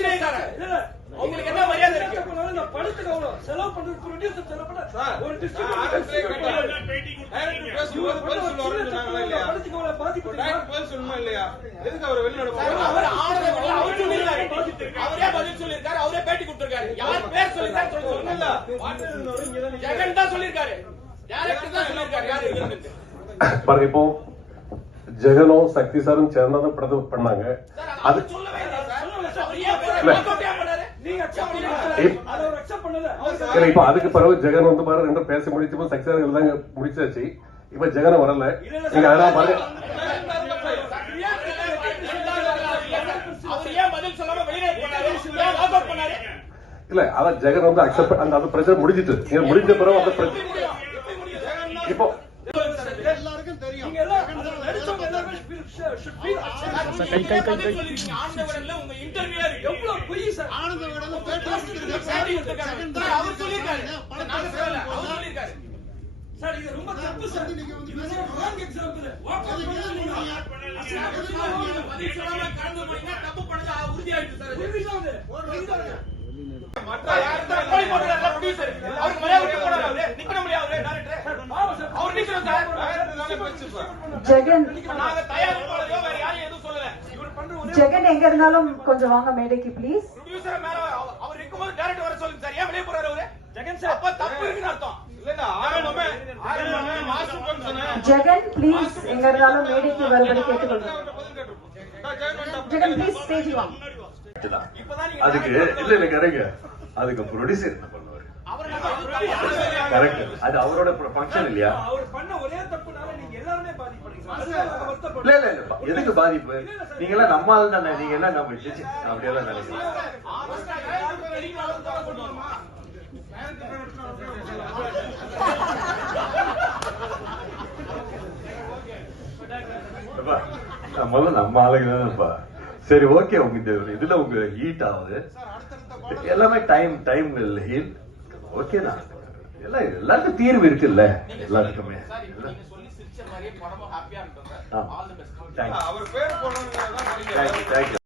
மந்திரி இருக்காங்க. உங்களுக்கு என்ன மரியாதை இருக்கு? நான் பணத்துக்கு அவ்வளவு செலவு பண்றது ப்ரொடியூசர் தரப்பட ஒரு அவரே பதில் சொல்லிருக்காரு, அவரே பேட்டி கொடுத்திருக்காரு. யார் பேர் சொல்லிருக்காரு சொல்லுங்க. ஜெகன் தான் சொல்லிருக்காரு, டைரக்டர் தான் சொல்லிருக்காரு. யாரு பாருங்க, இப்போ ஜெகனும் சக்தி சாரும் சேர்ந்தாதான் படத்தை பண்ணாங்க. அது சொல்லவே இல்லை. இப்ப அதுக்கு பிறகு ஜெகன் வந்து பாரு ரெண்டும் பேச முடிச்சு சக்தி தாங்க முடிச்சாச்சு. இப்ப ஜெகனை வரல. நீங்க அதெல்லாம் பாருங்க. இல்ல அதான் ஜெகன் வந்து அக்செப்ட் அந்த அது பிரச்சனை முடிஞ்சிட்டு முடிஞ்ச பிறகு அந்த பிரச்சனை இப்போ எல்லாருக்கும் தெரியும். உங்க இன்டர்வியூ எவ்வளவு பொய் சார். ஆனந்த விடல பேட்டி சார் இது ரொம்ப தப்பு சார். நீங்க வந்து ராங் எக்ஸாம்பிள் வாக் அவுட் பண்ணீங்க. பதில் சொல்லாம கடந்து போனீங்க. தப்பு பண்ணது உறுதியாயிடுச்சு சார். உறுதியாகுது. மற்ற யார்கிட்ட போய் போடுற ப்ரொடியூசர் அவருக்கு மரியாதை விட்டு போறாரு. அவரே நிக்க முடியாது. அவரே டைரக்டர் அவர் நிக்கணும் சார். ஜெகன் நாங்க தயாரிப்பாளரோ வேற யாரையும் எதுவும் சொல்லல. இவர் பண்ற ஒரே ஜெகன் எங்க இருந்தாலும் கொஞ்சம் வாங்க மேடைக்கு ப்ளீஸ். ப்ரொடியூசர் மேல அவர் இருக்கும்போது டைரக்டர் வர சொல்லுங்க சார். ஏன் வெளிய போறாரு அவரு? ஜெகன் சார் அப்ப தப்பு இருக்குன்னு அர்த்தம். இல்லடா ஆரம்பமே மாஸ்டர் பண்ண சொன்னேன். ஜெகன் ப்ளீஸ் எங்க இருந்தாலும் மேடைக்கு வரும்படி கேட்டுக்கொள்கிறேன். ஜெகன் ப்ளீஸ் ஸ்டேஜ் வாங்க. அதுக்கு இல்ல இல்ல கரெக்ட். அதுக்கு ப்ரொடியூசர் என்ன பண்ணுவாரு? கரெக்ட். அது அவரோட ஃபங்க்ஷன் இல்லையா? அவர் பண்ண ஒரே தப்புனால நீங்க எல்லாரும் பாதிப்படுறீங்க. இல்ல இல்ல இல்ல எதுக்கு பாதிப்பு? நீங்க எல்லாம் நம்ம ஆள் தானே. நீங்க எல்லாம் நம்ம அப்படியெல்லாம் நினைக்கிறீங்க. முதல்ல நம்ம ஆளுங்க தானேப்பா. சரி ஓகே. உங்க இதுல உங்க ஹீட் ஆகுது எல்லாமே டைம் ஹீட் ஓகேண்ணா. எல்லாம் எல்லாருக்கும் தீர்வு இருக்குல்ல. எல்லாருக்குமே தேங்க்யூ.